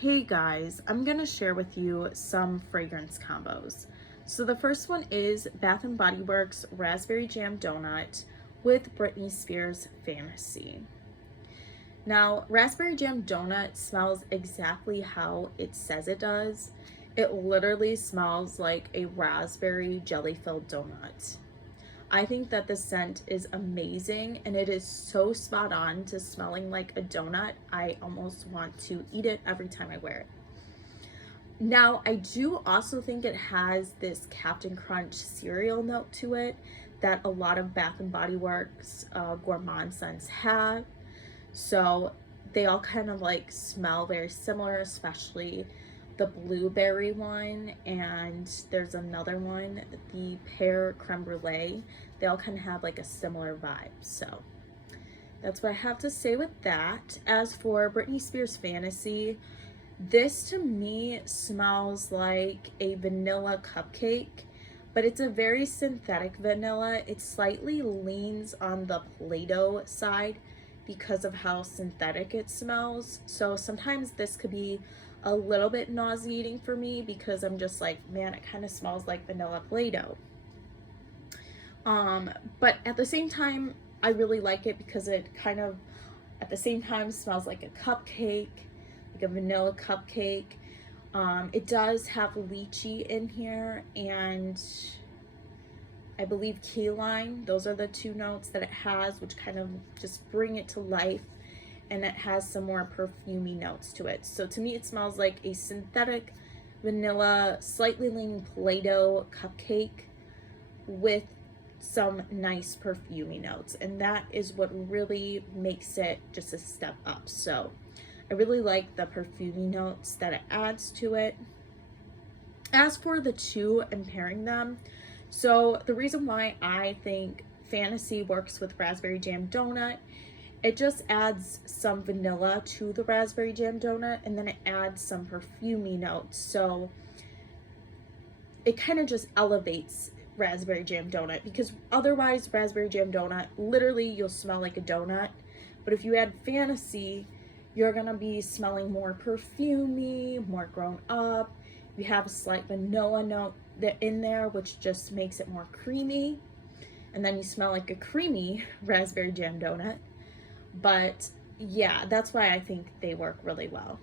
Hey guys, I'm gonna share with you some fragrance combos. So the first one is Bath& Body Works Raspberry Jam Donut with Britney Spears Fantasy. Now, Raspberry Jam Donut smells exactly how it says it does. It literally smells like a raspberry jelly-filled donut. I think that the scent is amazing and it is so spot on to smelling like a donut. I almost want to eat it every time I wear it. Now, I do also think it has this Captain Crunch cereal note to it that a lot of Bath and Body Works gourmand scents have. So they all kind of like smell very similar, especially the blueberry one, and there's another one, the pear creme brulee. They all kind of have like a similar vibe. So that's what I have to say with that. As for Britney Spears Fantasy, this to me smells like a vanilla cupcake, but it's a very synthetic vanilla. It slightly leans on the Play-Doh side because of how synthetic it smells. So sometimes this could be a little bit nauseating for me because I'm just like, man, it kind of smells like vanilla Play-Doh. But at the same time, I really like it because it kind of, at the same time, smells like a cupcake, like a vanilla cupcake. It does have lychee in here and I believe key lime. Those are the two notes that it has, which kind of just bring it to life. And it has some more perfumey notes to it. So to me, it smells like a synthetic vanilla, slightly leaning Play-Doh cupcake with some nice perfumey notes. And that is what really makes it just a step up. So I really like the perfumey notes that it adds to it. As for the two and pairing them, so the reason why I think Fantasy works with Raspberry Jam Donut, it just adds some vanilla to the Raspberry Jam Donut, and then it adds some perfumey notes. So it kind of just elevates Raspberry Jam Donut, because otherwise Raspberry Jam Donut, literally you'll smell like a donut. But if you add Fantasy, you're gonna be smelling more perfumey, more grown up. You have a slight vanilla note in there, which just makes it more creamy. And then you smell like a creamy Raspberry Jam Donut. But yeah, that's why I think they work really well.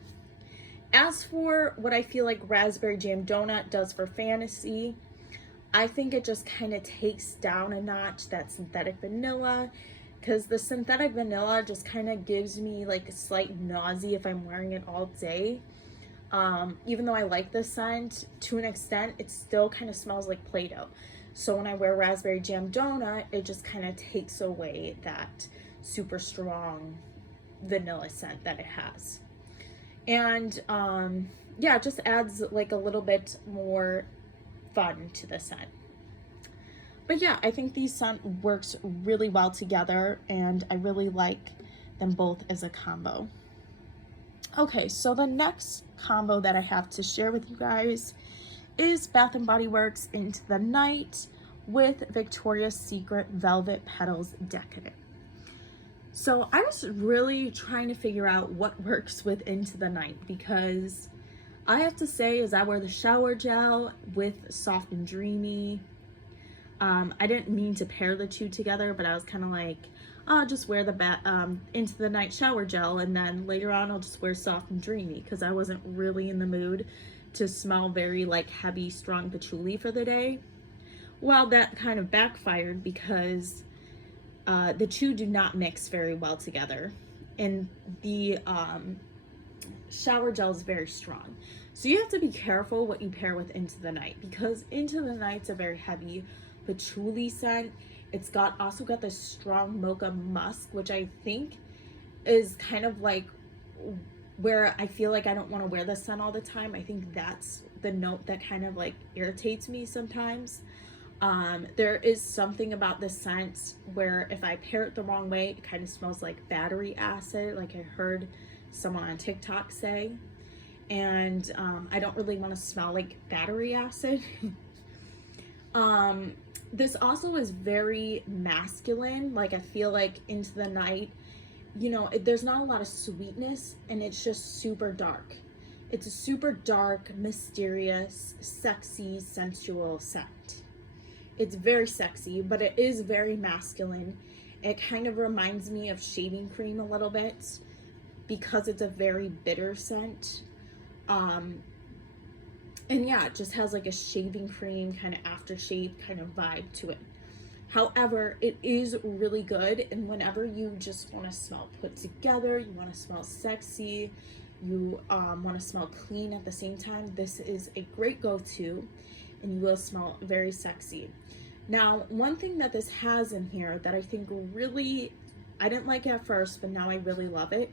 As for what I feel like Raspberry Jam Donut does for Fantasy, I think it just kind of takes down a notch that synthetic vanilla, because the synthetic vanilla just kind of gives me like a slight nausea if I'm wearing it all day. Even though I like this scent to an extent, it still kind of smells like Play-Doh. So when I wear Raspberry Jam Donut, it just kind of takes away that super strong vanilla scent that it has. And yeah, it just adds like a little bit more fun to the scent. But yeah, I think these scent works really well together and I really like them both as a combo. Okay, so the next combo that I have to share with you guys is Bath & Body Works Into the Night with Victoria's Secret Velvet Petals Decadent. So I was really trying to figure out what works with Into the Night, because I have to say, as I wear the shower gel with Soft and Dreamy, I didn't mean to pair the two together, but I was kind of like, I'll just wear the Into the Night shower gel, and then later on I'll just wear Soft and Dreamy, because I wasn't really in the mood to smell very like heavy, strong patchouli for the day. Well, that kind of backfired because the two do not mix very well together, and the shower gel is very strong. So you have to be careful what you pair with Into the Night, because Into the Night's a very heavy patchouli scent. It's also got this strong mocha musk, which I think is kind of like where I feel like I don't want to wear this scent all the time. I think that's the note that kind of like irritates me sometimes. There is something about this scent where if I pair it the wrong way, it kind of smells like battery acid, like I heard someone on TikTok say. And I don't really want to smell like battery acid. This also is very masculine. Like I feel like Into the Night, you know, there's not a lot of sweetness and it's just super dark. It's a super dark, mysterious, sexy, sensual scent. It's very sexy, but it is very masculine. It kind of reminds me of shaving cream a little bit because it's a very bitter scent. And yeah, it just has like a shaving cream kind of aftershave kind of vibe to it. However, it is really good, and whenever you just want to smell put together, you want to smell sexy, you want to smell clean at the same time, this is a great go-to, and you will smell very sexy. Now, one thing that this has in here that I think really, I didn't like it at first, but now I really love it,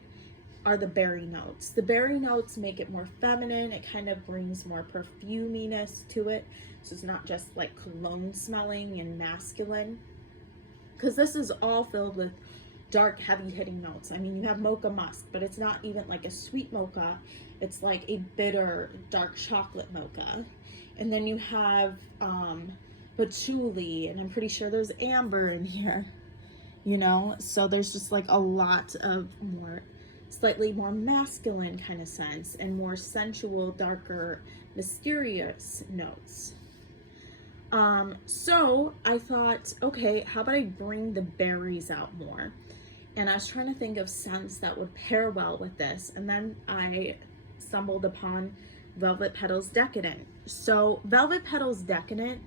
are the berry notes. The berry notes make it more feminine. It kind of brings more perfuminess to it. So it's not just like cologne smelling and masculine. Because this is all filled with dark, heavy hitting notes. I mean, you have mocha musk, but it's not even like a sweet mocha. It's like a bitter, dark chocolate mocha. And then you have patchouli, and I'm pretty sure there's amber in here, you know? So there's just like a lot of more slightly more masculine kind of scents and more sensual, darker, mysterious notes. So I thought, okay, how about I bring the berries out more? And I was trying to think of scents that would pair well with this, and then I stumbled upon Velvet Petals Decadent. So Velvet Petals Decadent,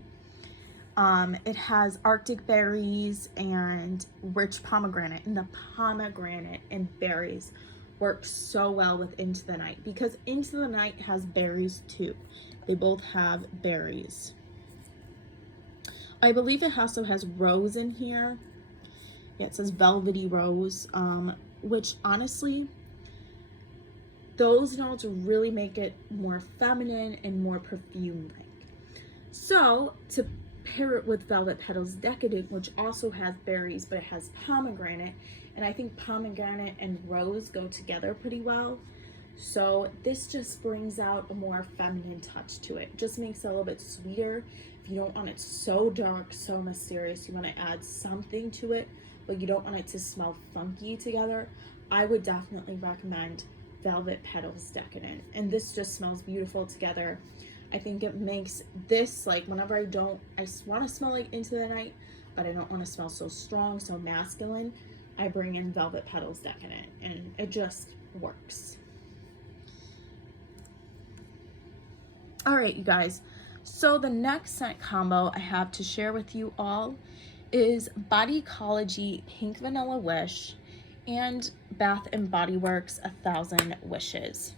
it has Arctic berries and rich pomegranate, and the pomegranate and berries work so well with Into the Night because Into the Night has berries too. They both have berries. I believe it also has rose in here. Yeah, it says velvety rose, which honestly, those notes really make it more feminine and more perfume-like. So to pair it with Velvet Petals Decadent, which also has berries, but it has pomegranate, and I think pomegranate and rose go together pretty well. So this just brings out a more feminine touch to it. Just makes it a little bit sweeter. If you don't want it so dark, so mysterious, you want to add something to it, but you don't want it to smell funky together, I would definitely recommend Velvet Petals Decadent. And this just smells beautiful together. I think it makes this, like, whenever I want to smell like Into the Night, but I don't want to smell so strong, so masculine, I bring in Velvet Petals Decadent, and it just works. All right, you guys. So the next scent combo I have to share with you all is Ecology Pink Vanilla Wish and Bath and Body Works 1000 Wishes.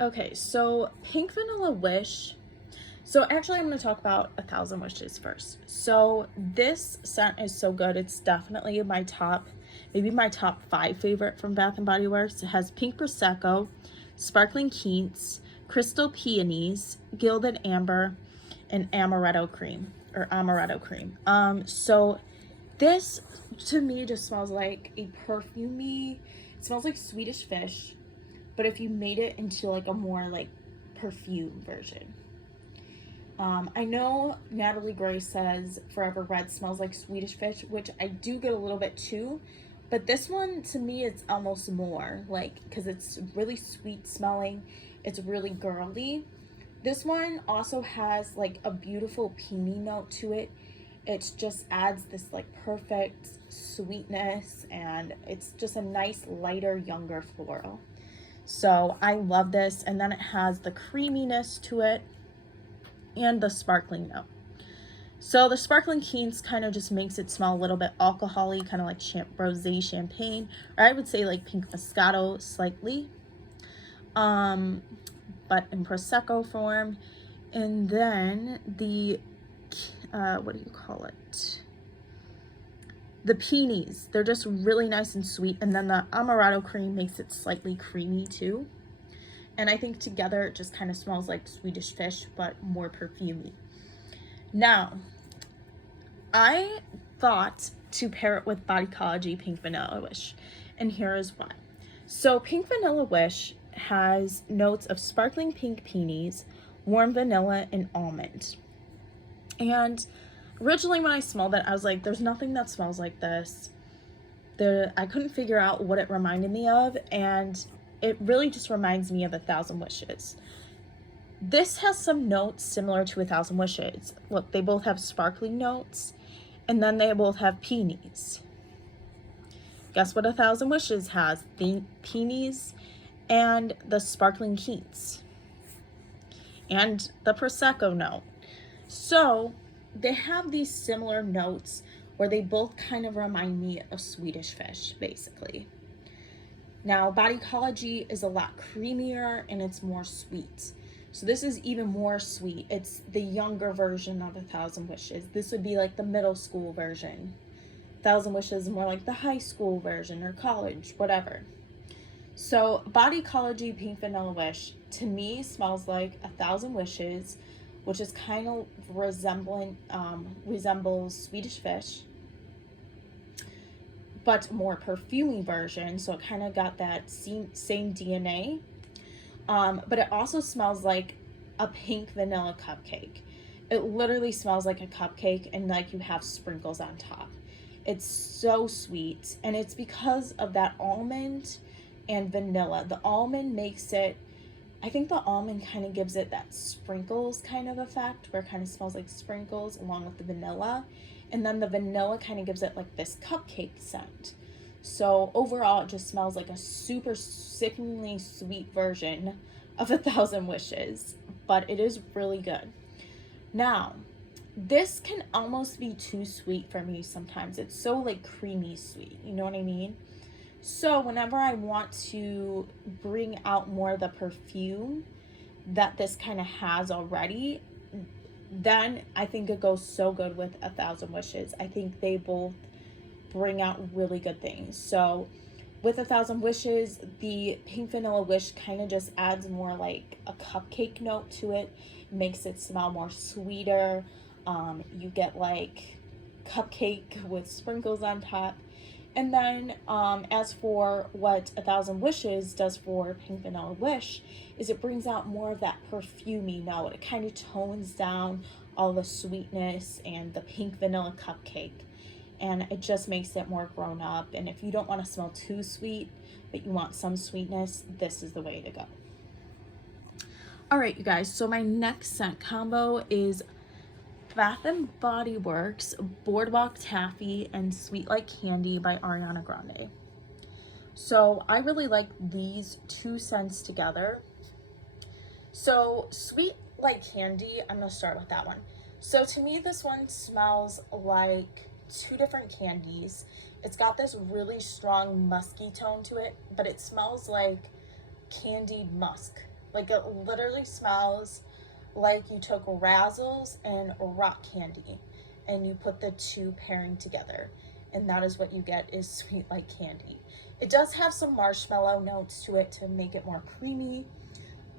Okay, so Pink Vanilla Wish. So actually I'm going to talk about 1000 Wishes first. So this scent is so good. It's definitely my top, maybe my top 5 favorite from Bath and Body Works. It has Pink Prosecco, Sparkling Quince, Crystal Peonies, Gilded Amber, and Amaretto Cream. So this to me just smells like a perfumey. It smells like Swedish Fish, but if you made it into like a more like perfume version. I know Natalie Gray says Forever Red smells like Swedish Fish, which I do get a little bit too, but this one to me it's almost more like, because it's really sweet smelling, it's really girly. This one also has like a beautiful peony note to it. It just adds this like perfect sweetness, and it's just a nice lighter, younger floral. So I love this. And then it has the creaminess to it and the sparkling note. So the Sparkling Quince kind of just makes it smell a little bit alcohol-y, kind of like rosé champagne, or I would say like pink Moscato slightly, but in Prosecco form. And then the, what do you call it? The peonies, they're just really nice and sweet. And then the Amaretto Cream makes it slightly creamy too. And I think together it just kind of smells like Swedish Fish, but more perfumey. Now, I thought to pair it with Ecology Pink Vanilla Wish, and here is why. So Pink Vanilla Wish has notes of sparkling pink peonies, warm vanilla, and almond. And originally when I smelled it, I was like, there's nothing that smells like this. I couldn't figure out what it reminded me of, and it really just reminds me of 1,000 Wishes. This has some notes similar to 1,000 Wishes. Look, they both have sparkling notes, and then they both have peonies. Guess what 1,000 Wishes has? The peonies and the sparkling heats and the Prosecco note. So they have these similar notes where they both kind of remind me of Swedish Fish, basically. Now, Ecology is a lot creamier and it's more sweet. So this is even more sweet. It's the younger version of 1,000 Wishes. This would be like the middle school version. 1,000 Wishes is more like the high school version or college, whatever. So Ecology Pink Vanilla Wish, to me, smells like 1,000 Wishes, which is kind of resembles Swedish Fish, but more perfumey version. So it kind of got that same DNA. But it also smells like a pink vanilla cupcake. It literally smells like a cupcake and like you have sprinkles on top. It's so sweet, and it's because of that almond and vanilla. The almond makes it, I think the almond kind of gives it that sprinkles kind of effect where it kind of smells like sprinkles along with the vanilla. And then the vanilla kind of gives it like this cupcake scent. So overall, it just smells like a super sickeningly sweet version of 1,000 Wishes, but it is really good. Now, this can almost be too sweet for me sometimes. It's so like creamy sweet, you know what I mean? So whenever I want to bring out more of the perfume that this kind of has already, then I think it goes so good with 1,000 Wishes. I think they both bring out really good things. So with 1,000 Wishes, the Pink Vanilla Wish kind of just adds more like a cupcake note to it, makes it smell more sweeter. You get like cupcake with sprinkles on top. And then as for what 1,000 Wishes does for Pink Vanilla Wish is it brings out more of that perfumey note. It kind of tones down all the sweetness and the pink vanilla cupcake. And it just makes it more grown up. And if you don't want to smell too sweet, but you want some sweetness, this is the way to go. All right, you guys, so my next scent combo is Bath & Body Works Boardwalk Taffy and Sweet Like Candy by Ariana Grande. So I really like these two scents together. So Sweet Like Candy, I'm gonna start with that one. So to me, this one smells like two different candies. It's got this really strong musky tone to it, but it smells like candied musk. Like it literally smells like you took Razzles and rock candy and you put the two pairing together, and that is what you get is Sweet Like Candy. It does have some marshmallow notes to it to make it more creamy,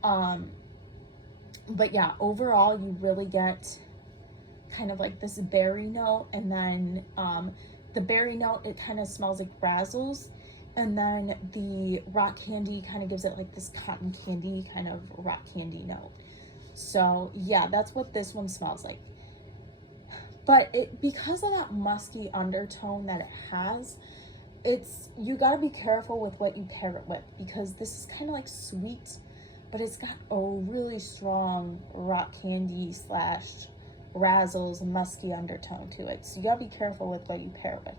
but yeah, overall you really get kind of like this berry note, and then the berry note, it kind of smells like Razzles, and then the rock candy kind of gives it like this cotton candy kind of rock candy note. So yeah, that's what this one smells like. But it, because of that musky undertone that it has, you gotta be careful with what you pair it with, because this is kind of like sweet, but it's got a really strong rock candy slash Razzles musky undertone to it. So you gotta be careful with what you pair it with.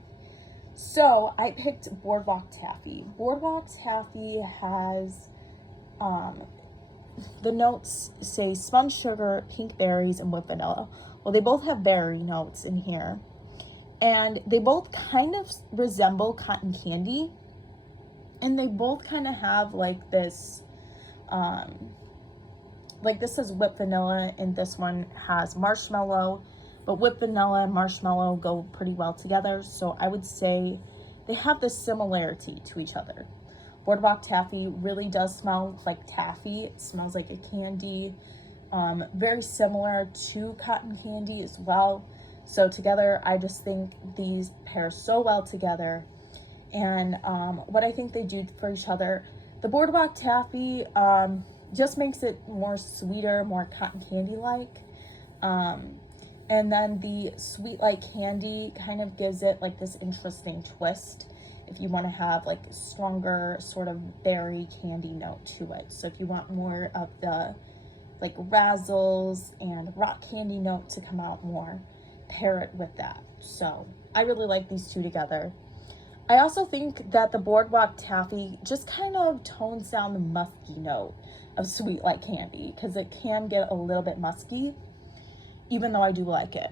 So I picked Boardwalk Taffy. Boardwalk Taffy has, the notes say spun sugar, pink berries, and whipped vanilla. Well, they both have berry notes in here. And they both kind of resemble cotton candy. And they both kind of have like this, like this is whipped vanilla and this one has marshmallow. But whipped vanilla and marshmallow go pretty well together. So I would say they have this similarity to each other. Boardwalk Taffy really does smell like taffy. It smells like a candy. Very similar to cotton candy as well. So together, I just think these pair so well together. And what I think they do for each other, the Boardwalk Taffy just makes it more sweeter, more cotton candy-like. And then the Sweet Like Candy kind of gives it like this interesting twist if you want to have like stronger sort of berry candy note to it. So if you want more of the like razzles and rock candy note to come out more, pair it with that. So I really like these two together. I also think that the Boardwalk Taffy just kind of tones down the musky note of Sweet Like Candy, because it can get a little bit musky, even though I do like it.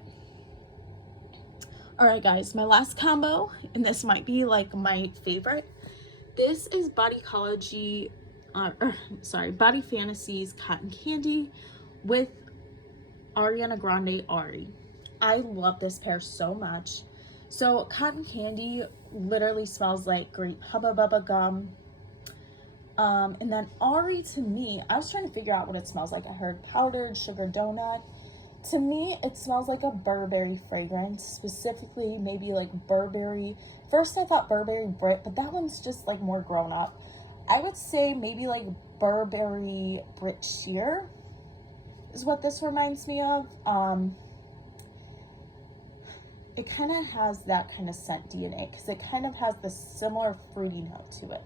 All right, guys, my last combo, and this might be like my favorite. This is Ecology, Body Fantasies Cotton Candy with Ariana Grande Ari. I love this pair so much. So cotton candy literally smells like grape hubba bubba gum. And then Ari, to me, I was trying to figure out what it smells like. I heard powdered sugar donut. To me, it smells like a Burberry fragrance, specifically maybe like Burberry. First I thought Burberry Brit, but that one's just like more grown up. I would say maybe like Burberry Brit Sheer is what this reminds me of. It kind of has that kind of scent DNA, because it kind of has the similar fruity note to it.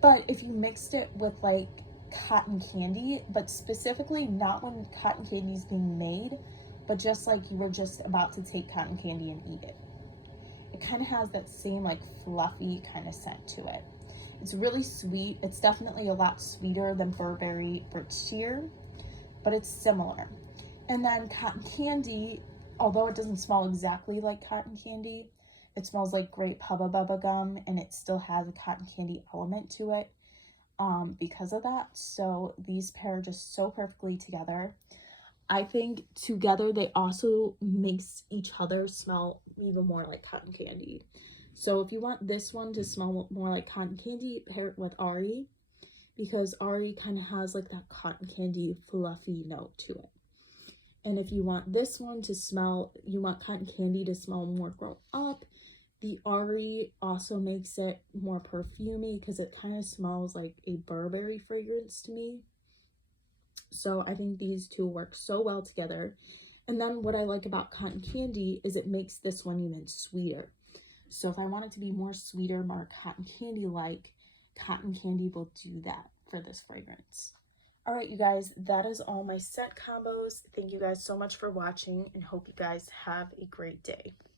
But if you mixed it with like cotton candy, but specifically not when cotton candy is being made, but just like you were just about to take cotton candy and eat it, it kind of has that same like fluffy kind of scent to it. It's really sweet. It's definitely a lot sweeter than Burberry Brit Sheer, but it's similar. And then cotton candy, although it doesn't smell exactly like cotton candy, it smells like grape hubba bubba gum, and it still has a cotton candy element to it because of that. So these pair just so perfectly together. I think together they also makes each other smell even more like cotton candy. So if you want this one to smell more like cotton candy, pair it with Ari, because Ari kind of has like that cotton candy fluffy note to it. And if you want this one to smell, you want cotton candy to smell more grown up, the Ari also makes it more perfumey, because it kind of smells like a Burberry fragrance to me. So I think these two work so well together. And then what I like about cotton candy is it makes this one even sweeter. So if I want it to be more sweeter, more cotton candy like, cotton candy will do that for this fragrance. All right, you guys, that is all my scent combos. Thank you guys so much for watching, and hope you guys have a great day.